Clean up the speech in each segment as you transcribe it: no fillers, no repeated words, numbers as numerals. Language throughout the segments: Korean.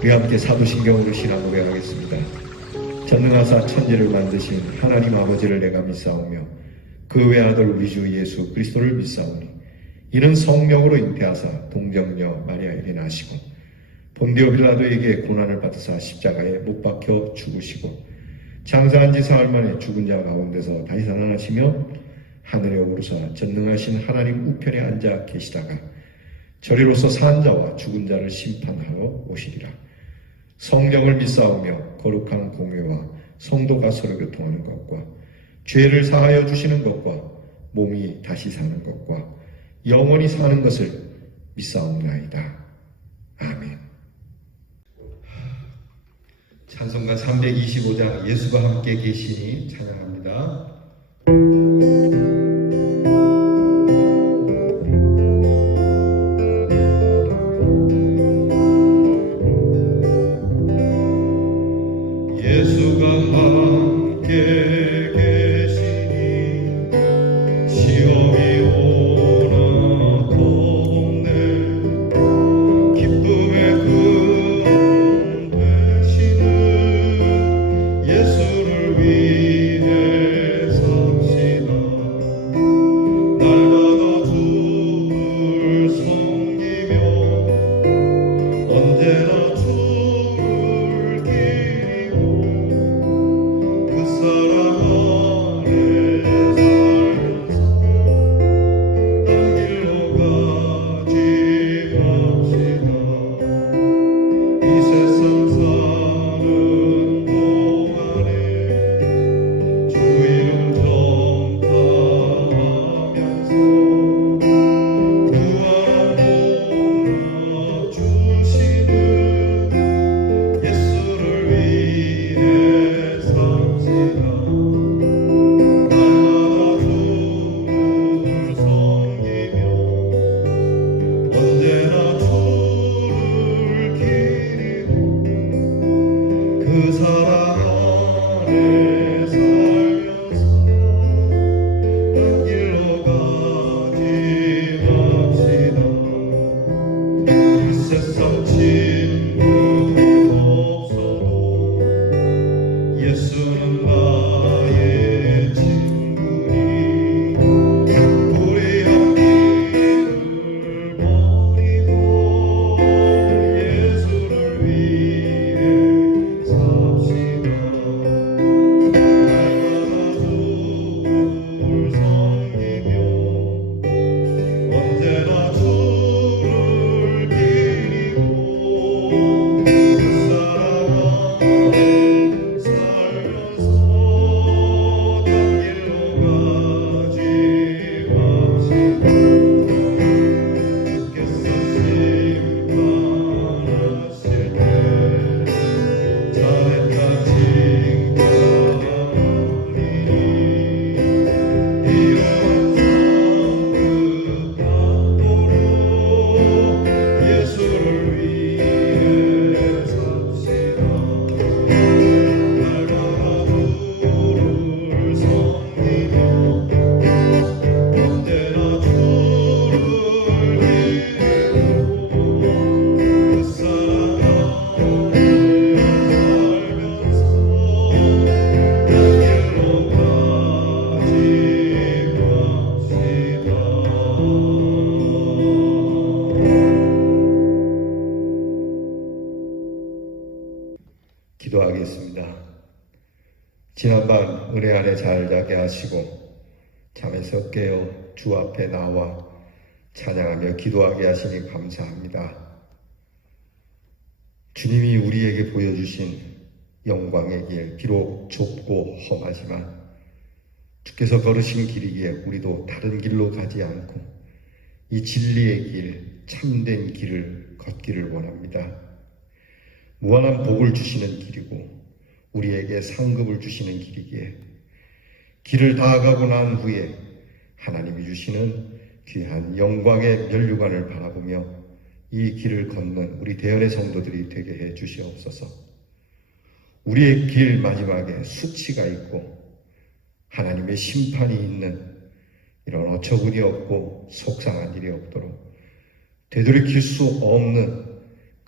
우리 함께 사도신경으로 신앙 고백하겠습니다. 전능하사 천지를 만드신 하나님 아버지를 내가 믿사오며 그 외아들 우리 주 예수 그리스도를 믿사오니 이는 성령으로 잉태하사 동정녀 마리아에게 나시고 본디오 빌라도에게 고난을 받으사 십자가에 못 박혀 죽으시고 장사한 지 사흘 만에 죽은 자 가운데서 다시 살아나시며 하늘에 오르사 전능하신 하나님 우편에 앉아 계시다가 저리로서 산 자와 죽은 자를 심판하러 오시리라. 성령을 믿사오며 거룩한 공회와 성도가 서로 교통하는 것과 죄를 사하여 주시는 것과 몸이 다시 사는 것과 영원히 사는 것을 믿사옵나이다. 아멘. 찬송가 325장 예수가 함께 계시니 찬양합니다. 예수가 함께 계시니 시험이 오나 겁없네. 기쁨의 금 되시는 예수를 위해 삽시다. 날마다 주를 섬기며 언제나 주를 기리고 그 사랑 안에 살면서 딴 길로 가지 맙시다. 이 세상 사는 동안에 주 이름 전파하면서 구원한 복나 주시는 예수를 위해 삽시다. 날마다 주를 섬기며 언제나 주를 기리고 그 사랑 안에 살면서 딴 길로 가지 맙시다. 이 세상 친구도 없어도 예수는 나의 친구니 불의한 길을 버리고 예수를 위해 삽시다. 날마다 주를 섬기며 언제나 주를 기리고 그 사랑 안에 살면서 딴 길로 가지 맙시다. 주께서 심판하실 때 잘했다 칭찬하리니 이런 상급받도록 예수를 위해 삽시다. 날마다 주를 섬기며 언제나 주를 기리고 그 사랑 안에 살면서 딴 길로 가지 맙시다. 기도하겠습니다. 지난밤 은혜 안에 잘 자게 하시고 잠에서 깨어 주 앞에 나와 찬양하며 기도하게 하시니 감사합니다. 주님이 우리에게 보여주신 영광의 길, 비록 좁고 험하지만 주께서 걸으신 길이기에 우리도 다른 길로 가지 않고 이 진리의 길, 참된 길을 걷기를 원합니다. 무한한 복을 주시는 길이고 우리에게 상급을 주시는 길이기에 길을 다가고 난 후에 하나님이 주시는 귀한 영광의 면류관을 바라보며 이 길을 걷는 우리 대연의 성도들이 되게 해 주시옵소서. 우리의 길 마지막에 수치가 있고 하나님의 심판이 있는 이런 어처구니 없고 속상한 일이 없도록 되돌이킬 수 없는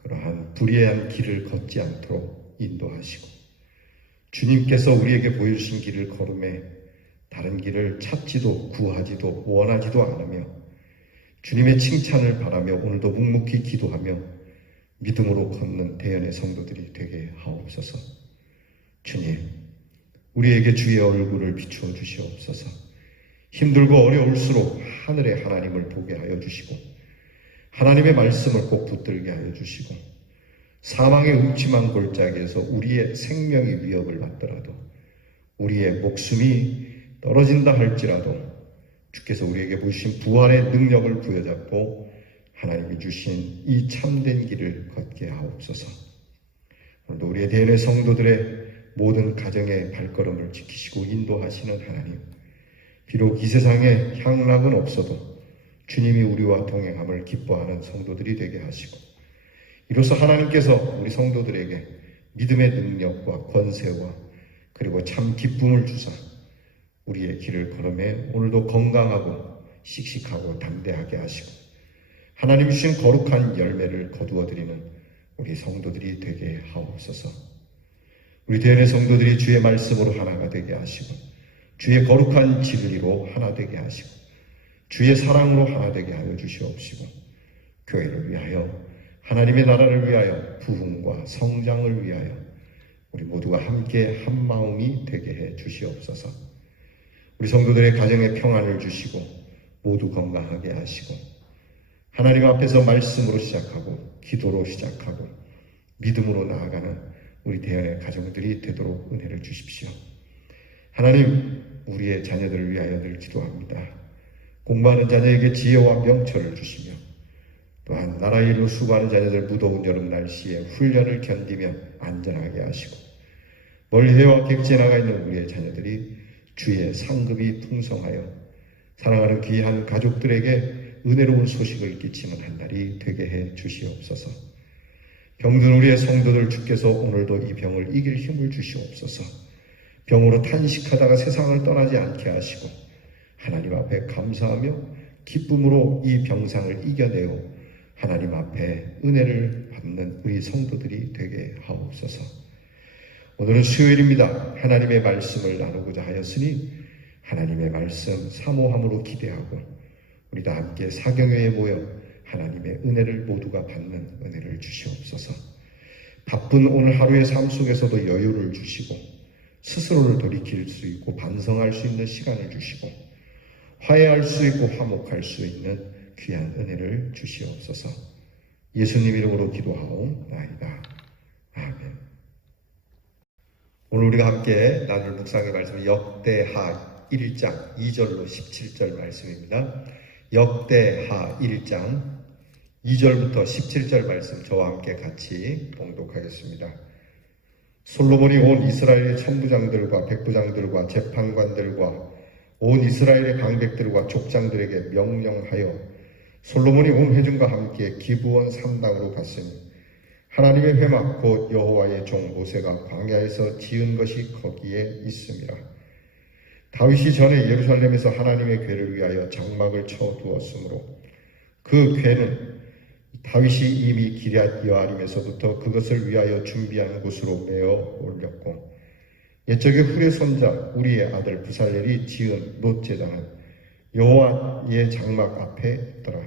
그러한 불의한 길을 걷지 않도록 인도하시고 주님께서 우리에게 보여주신 길을 걸음에 다른 길을 찾지도 구하지도 원하지도 않으며 주님의 칭찬을 바라며 오늘도 묵묵히 기도하며 믿음으로 걷는 대연의 성도들이 되게 하옵소서. 주님, 우리에게 주의 얼굴을 비추어 주시옵소서. 힘들고 어려울수록 하늘의 하나님을 보게 하여 주시고 하나님의 말씀을 꼭 붙들게 하여 주시고 사망의 음침한 골짜기에서 우리의 생명이 위협을 받더라도 우리의 목숨이 떨어진다 할지라도 주께서 우리에게 보이신 부활의 능력을 부여잡고 하나님이 주신 이 참된 길을 걷게 하옵소서. 오늘도 우리의 대인의 성도들의 모든 가정의 발걸음을 지키시고 인도하시는 하나님, 비록 이 세상에 향락은 없어도 주님이 우리와 동행함을 기뻐하는 성도들이 되게 하시고 이로써 하나님께서 우리 성도들에게 믿음의 능력과 권세와 그리고 참 기쁨을 주사 우리의 길을 걸음에 오늘도 건강하고 씩씩하고 담대하게 하시고 하나님 주신 거룩한 열매를 거두어드리는 우리 성도들이 되게 하옵소서. 우리 대연의 성도들이 주의 말씀으로 하나가 되게 하시고 주의 거룩한 진리로 하나 되게 하시고 주의 사랑으로 하나 되게 하여 주시옵시고 교회를 위하여 하나님의 나라를 위하여 부흥과 성장을 위하여 우리 모두가 함께 한 마음이 되게 해 주시옵소서. 우리 성도들의 가정에 평안을 주시고 모두 건강하게 하시고 하나님 앞에서 말씀으로 시작하고 기도로 시작하고 믿음으로 나아가는 우리 대연의 가정들이 되도록 은혜를 주십시오. 하나님, 우리의 자녀들을 위하여 늘 기도합니다. 공부하는 자녀에게 지혜와 명철을 주시며 또한 나라 일로 수고하는 자녀들 무더운 여름 날씨에 훈련을 견디며 안전하게 하시고 멀리 해와 객지에 나가 있는 우리의 자녀들이 주의 상급이 풍성하여 사랑하는 귀한 가족들에게 은혜로운 소식을 끼치는 한 날이 되게 해 주시옵소서. 병든 우리의 성도들 주께서 오늘도 이 병을 이길 힘을 주시옵소서. 병으로 탄식하다가 세상을 떠나지 않게 하시고 하나님 앞에 감사하며 기쁨으로 이 병상을 이겨내어 하나님 앞에 은혜를 받는 우리 성도들이 되게 하옵소서. 오늘은 수요일입니다. 하나님의 말씀을 나누고자 하였으니 하나님의 말씀 사모함으로 기대하고 우리 다 함께 사경회에 모여 하나님의 은혜를 모두가 받는 은혜를 주시옵소서. 바쁜 오늘 하루의 삶 속에서도 여유를 주시고 스스로를 돌이킬 수 있고 반성할 수 있는 시간을 주시고 화해할 수 있고 화목할 수 있는 귀한 은혜를 주시옵소서. 예수님 이름으로 기도하옵나이다. 아멘. 오늘 우리가 함께 나눌 묵상의 말씀은 역대하 1장 2절로 17절 말씀입니다. 역대하 1장 2절부터 17절 말씀 저와 함께 같이 봉독하겠습니다. 솔로몬이 온 이스라엘의 천부장들과 백부장들과 재판관들과 온 이스라엘의 강백들과 족장들에게 명령하여 솔로몬이 온 회중과 함께 기브온 산당으로 갔으니 하나님의 회막 곧 여호와의 종 모세가 광야에서 지은 것이 거기에 있음이라. 다윗이 전에 예루살렘에서 하나님의 궤를 위하여 장막을 쳐두었으므로 그 궤는 다윗이 이미 기럇 여아림에서부터 그것을 위하여 준비한 곳으로 메어 올렸고 옛적에 훌의 손자 우리의 아들 부살렐이 지은 놋제단은 여호와의 장막 앞에 있더라.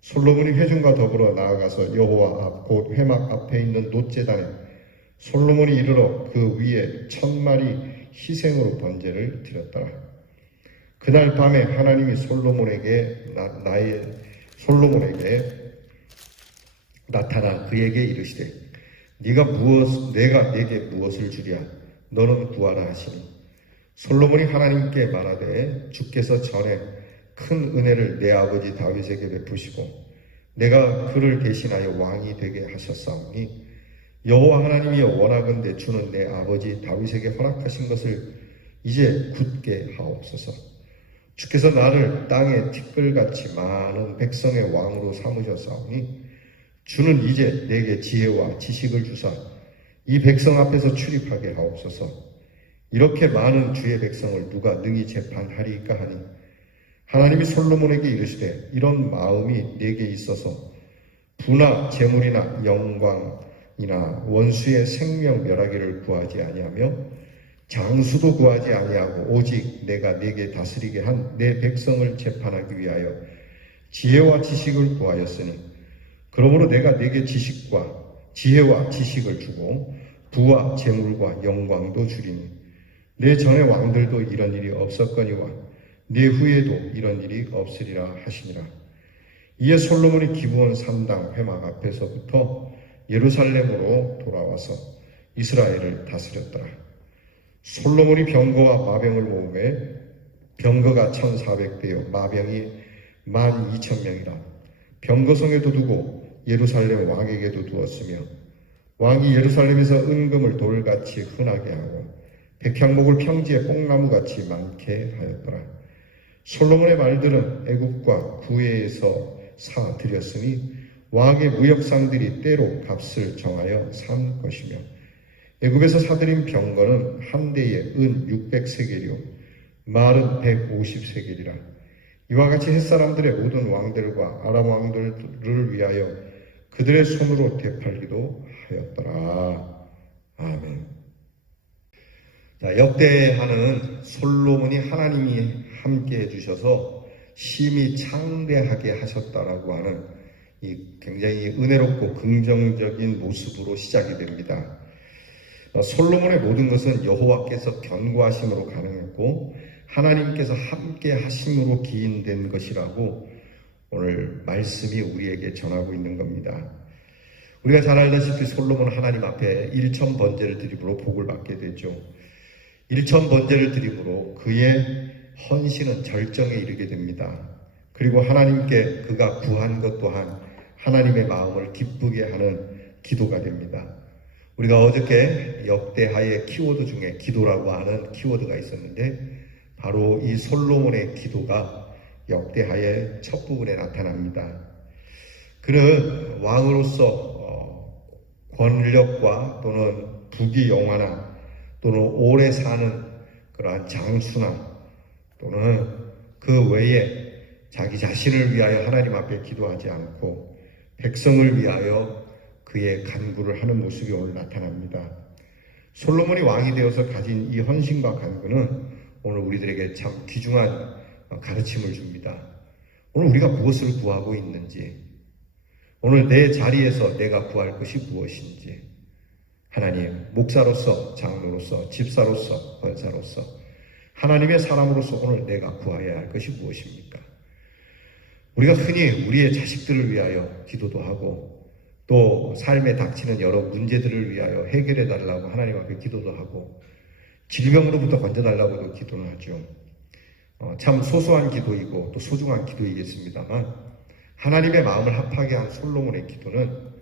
솔로몬이 회중과 더불어 나아가서 여호와 앞 곧 회막 앞에 있는 놋제단에 솔로몬이 이르러 그 위에 1000마리 희생으로 번제를 드렸더라. 그날 밤에 하나님이 솔로몬에게 나타나 그에게 이르시되 내가 내게 무엇을 주랴 너는 구하라 하시니 솔로몬이 하나님께 말하되 주께서 전에 큰 은혜를 내 아버지 다윗에게 베푸시고 내가 그를 대신하여 왕이 되게 하셨사오니 여호와 하나님이여 원하건대 주는 내 아버지 다윗에게 허락하신 것을 이제 굳게 하옵소서. 주께서 나를 땅의 티끌같이 많은 백성의 왕으로 삼으셨사오니 주는 이제 내게 지혜와 지식을 주사 이 백성 앞에서 출입하게 하옵소서. 이렇게 많은 주의 백성을 누가 능히 재판하리이까 하니 하나님이 솔로몬에게 이르시되 이런 마음이 내게 있어서 부나 재물이나 영광이나 원수의 생명 멸하기를 구하지 아니하며 장수도 구하지 아니하고 오직 내가 네게 다스리게 한 내 백성을 재판하기 위하여 지혜와 지식을 구하였으니 그러므로 내가 네게 지혜와 지식을 주고 부와 재물과 영광도 주리니 내 전의 왕들도 이런 일이 없었거니와 내 후에도 이런 일이 없으리라 하시니라. 이에 솔로몬이 기브온 산당 회막 앞에서부터 예루살렘으로 돌아와서 이스라엘을 다스렸더라. 솔로몬이 병거와 마병을 모으매 병거가 1,400대요 마병이 12,000명이라. 병거성에도 두고 예루살렘 왕에게도 두었으며 왕이 예루살렘에서 은금을 돌같이 흔하게 하고 백향목을 평지에 뽕나무같이 많게 하였더라. 솔로몬의 말들은 애굽과 구해에서 사 들였으니 왕의 무역상들이 때로 값을 정하여 산 것이며 애굽에서 사들인 병거는 한 대에 은 600세겔이요 말은 150세겔이라. 이와 같이 햇사람들의 모든 왕들과 아람 왕들을 위하여 그들의 손으로 되팔기도 하였더라. 아멘. 자, 역대하는 솔로몬이 하나님이 함께 해주셔서 심히 창대하게 하셨다라고 하는 이 굉장히 은혜롭고 긍정적인 모습으로 시작이 됩니다. 솔로몬의 모든 것은 여호와께서 견고하심으로 가능했고 하나님께서 함께 하심으로 기인된 것이라고 오늘 말씀이 우리에게 전하고 있는 겁니다. 우리가 잘 알다시피 솔로몬은 하나님 앞에 1,000번제를 드림으로 복을 받게 되죠. 1,000번제를 드림으로 그의 헌신은 절정에 이르게 됩니다. 그리고 하나님께 그가 구한 것 또한 하나님의 마음을 기쁘게 하는 기도가 됩니다. 우리가 어저께 역대하의 키워드 중에 기도라고 하는 키워드가 있었는데 바로 이 솔로몬의 기도가 역대하의 첫 부분에 나타납니다. 그는 왕으로서 권력과 또는 부귀 영화나 또는 오래 사는 그러한 장수나 또는 그 외에 자기 자신을 위하여 하나님 앞에 기도하지 않고 백성을 위하여 그의 간구를 하는 모습이 오늘 나타납니다. 솔로몬이 왕이 되어서 가진 이 헌신과 간구는 오늘 우리들에게 참 귀중한 가르침을 줍니다. 오늘 우리가 무엇을 구하고 있는지, 오늘 내 자리에서 내가 구할 것이 무엇인지, 하나님, 목사로서, 장로로서, 집사로서, 권사로서, 하나님의 사람으로서 오늘 내가 구해야 할 것이 무엇입니까? 우리가 흔히 우리의 자식들을 위하여 기도도 하고 또 삶에 닥치는 여러 문제들을 위하여 해결해 달라고 하나님 앞에 기도도 하고 질병으로부터 건져달라고도 기도는 하죠. 참 소소한 기도이고 또 소중한 기도이겠습니다만 하나님의 마음을 합하게 한 솔로몬의 기도는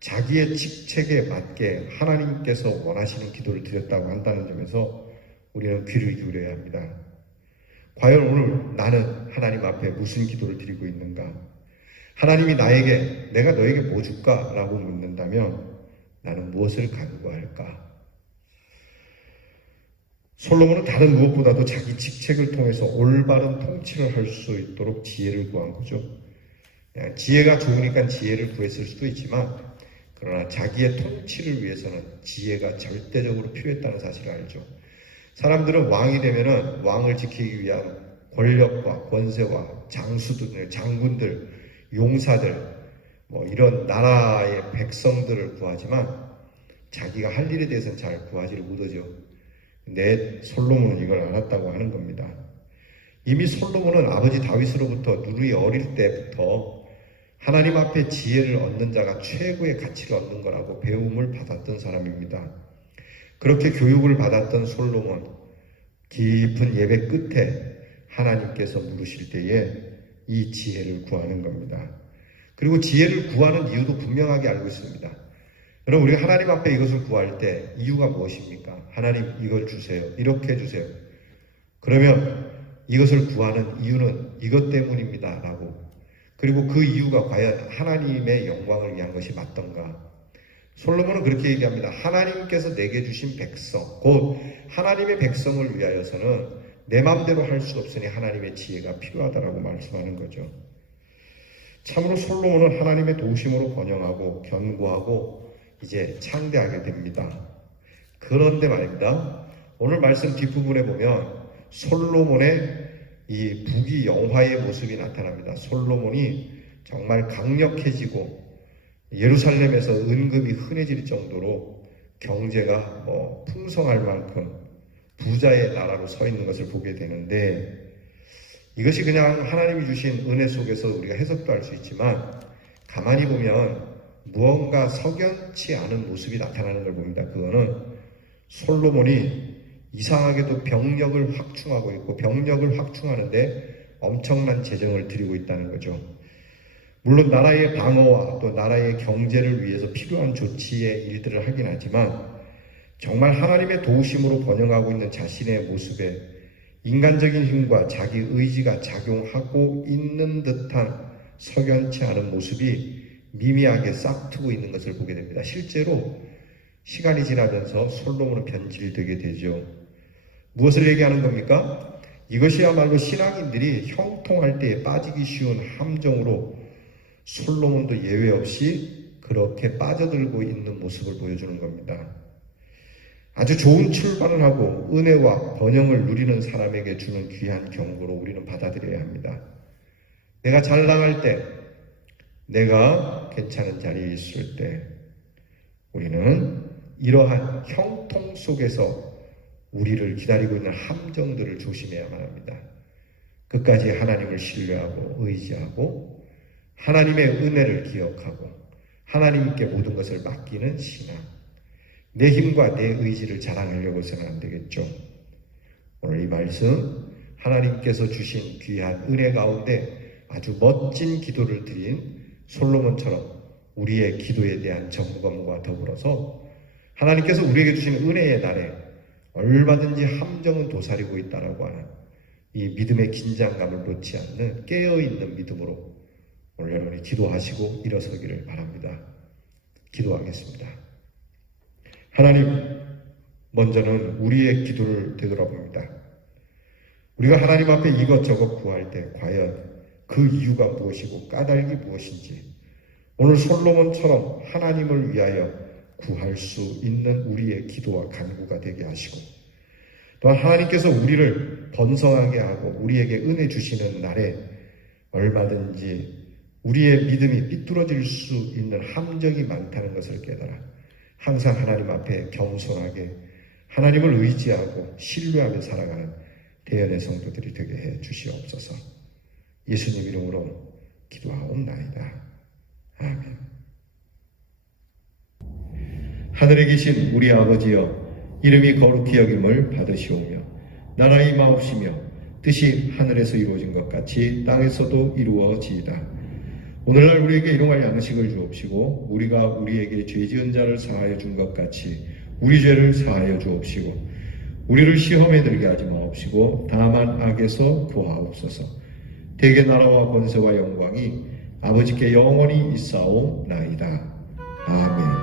자기의 직책에 맞게 하나님께서 원하시는 기도를 드렸다고 한다는 점에서 우리는 귀를 기울여야 합니다. 과연 오늘 나는 하나님 앞에 무슨 기도를 드리고 있는가? 하나님이 나에게 내가 너에게 뭐 줄까? 라고 묻는다면 나는 무엇을 간구할까? 솔로몬은 다른 무엇보다도 자기 직책을 통해서 올바른 통치를 할 수 있도록 지혜를 구한 거죠. 지혜가 좋으니까 지혜를 구했을 수도 있지만 그러나 자기의 통치를 위해서는 지혜가 절대적으로 필요했다는 사실을 알죠. 사람들은 왕이 되면은 왕을 지키기 위한 권력과 권세와 장수들, 장군들, 용사들, 이런 나라의 백성들을 구하지만 자기가 할 일에 대해서는 잘 구하지를 못하죠. 근데 솔로몬은 이걸 알았다고 하는 겁니다. 이미 솔로몬은 아버지 다윗으로부터 누누이 어릴 때부터 하나님 앞에 지혜를 얻는 자가 최고의 가치를 얻는 거라고 배움을 받았던 사람입니다. 그렇게 교육을 받았던 솔로몬, 깊은 예배 끝에 하나님께서 물으실 때에 이 지혜를 구하는 겁니다. 그리고 지혜를 구하는 이유도 분명하게 알고 있습니다. 여러분, 우리가 하나님 앞에 이것을 구할 때 이유가 무엇입니까? 하나님 이걸 주세요. 이렇게 해주세요. 그러면 이것을 구하는 이유는 이것 때문입니다. 라고. 그리고 그 이유가 과연 하나님의 영광을 위한 것이 맞던가? 솔로몬은 그렇게 얘기합니다. 하나님께서 내게 주신 백성, 곧 하나님의 백성을 위하여서는 내 마음대로 할 수 없으니 하나님의 지혜가 필요하다라고 말씀하는 거죠. 참으로 솔로몬은 하나님의 도우심으로 번영하고 견고하고 이제 창대하게 됩니다. 그런데 말입니다. 오늘 말씀 뒷부분에 보면 솔로몬의 이 부귀영화의 모습이 나타납니다. 솔로몬이 정말 강력해지고 예루살렘에서 은금이 흔해질 정도로 경제가 풍성할 만큼 부자의 나라로 서 있는 것을 보게 되는데, 이것이 그냥 하나님이 주신 은혜 속에서 우리가 해석도 할 수 있지만 가만히 보면 무언가 석연치 않은 모습이 나타나는 걸 봅니다. 그거는 솔로몬이 이상하게도 병력을 확충하고 있고 병력을 확충하는데 엄청난 재정을 들이고 있다는 거죠. 물론 나라의 방어와 또 나라의 경제를 위해서 필요한 조치의 일들을 하긴 하지만 정말 하나님의 도우심으로 번영하고 있는 자신의 모습에 인간적인 힘과 자기 의지가 작용하고 있는 듯한 석연치 않은 모습이 미미하게 싹트고 있는 것을 보게 됩니다. 실제로 시간이 지나면서 솔로몬은 변질되게 되죠. 무엇을 얘기하는 겁니까? 이것이야말로 신앙인들이 형통할 때에 빠지기 쉬운 함정으로 솔로몬도 예외 없이 그렇게 빠져들고 있는 모습을 보여주는 겁니다. 아주 좋은 출발을 하고 은혜와 번영을 누리는 사람에게 주는 귀한 경고로 우리는 받아들여야 합니다. 내가 잘 나갈 때, 내가 괜찮은 자리에 있을 때 우리는 이러한 형통 속에서 우리를 기다리고 있는 함정들을 조심해야만 합니다. 끝까지 하나님을 신뢰하고 의지하고 하나님의 은혜를 기억하고 하나님께 모든 것을 맡기는 신앙. 내 힘과 내 의지를 자랑하려고 해서는 안 되겠죠. 오늘 이 말씀 하나님께서 주신 귀한 은혜 가운데 아주 멋진 기도를 드린 솔로몬처럼 우리의 기도에 대한 점검과 더불어서 하나님께서 우리에게 주신 은혜의 날에 얼마든지 함정은 도사리고 있다라고 하는 이 믿음의 긴장감을 놓지 않는 깨어있는 믿음으로 오늘 여러분이 기도하시고 일어서기를 바랍니다. 기도하겠습니다. 하나님, 먼저는 우리의 기도를 되돌아봅니다. 우리가 하나님 앞에 이것저것 구할 때 과연 그 이유가 무엇이고 까닭이 무엇인지 오늘 솔로몬처럼 하나님을 위하여 구할 수 있는 우리의 기도와 간구가 되게 하시고, 또한 하나님께서 우리를 번성하게 하고 우리에게 은혜 주시는 날에 얼마든지 우리의 믿음이 삐뚤어질 수 있는 함정이 많다는 것을 깨달아 항상 하나님 앞에 겸손하게 하나님을 의지하고 신뢰하며 살아가는 대연의 성도들이 되게 해 주시옵소서. 예수님 이름으로 기도하옵나이다. 아멘. 하늘에 계신 우리 아버지여, 이름이 거룩히 여김을 받으시오며 나라의 마옵시며 뜻이 하늘에서 이루어진 것 같이 땅에서도 이루어지이다. 오늘날 우리에게 일용할 양식을 주옵시고 우리가 우리에게 죄 지은 자를 사하여 준 것 같이 우리 죄를 사하여 주옵시고 우리를 시험에 들게 하지 마옵시고 다만 악에서 구하옵소서. 대개 나라와 권세와 영광이 아버지께 영원히 있사옵나이다. 아멘.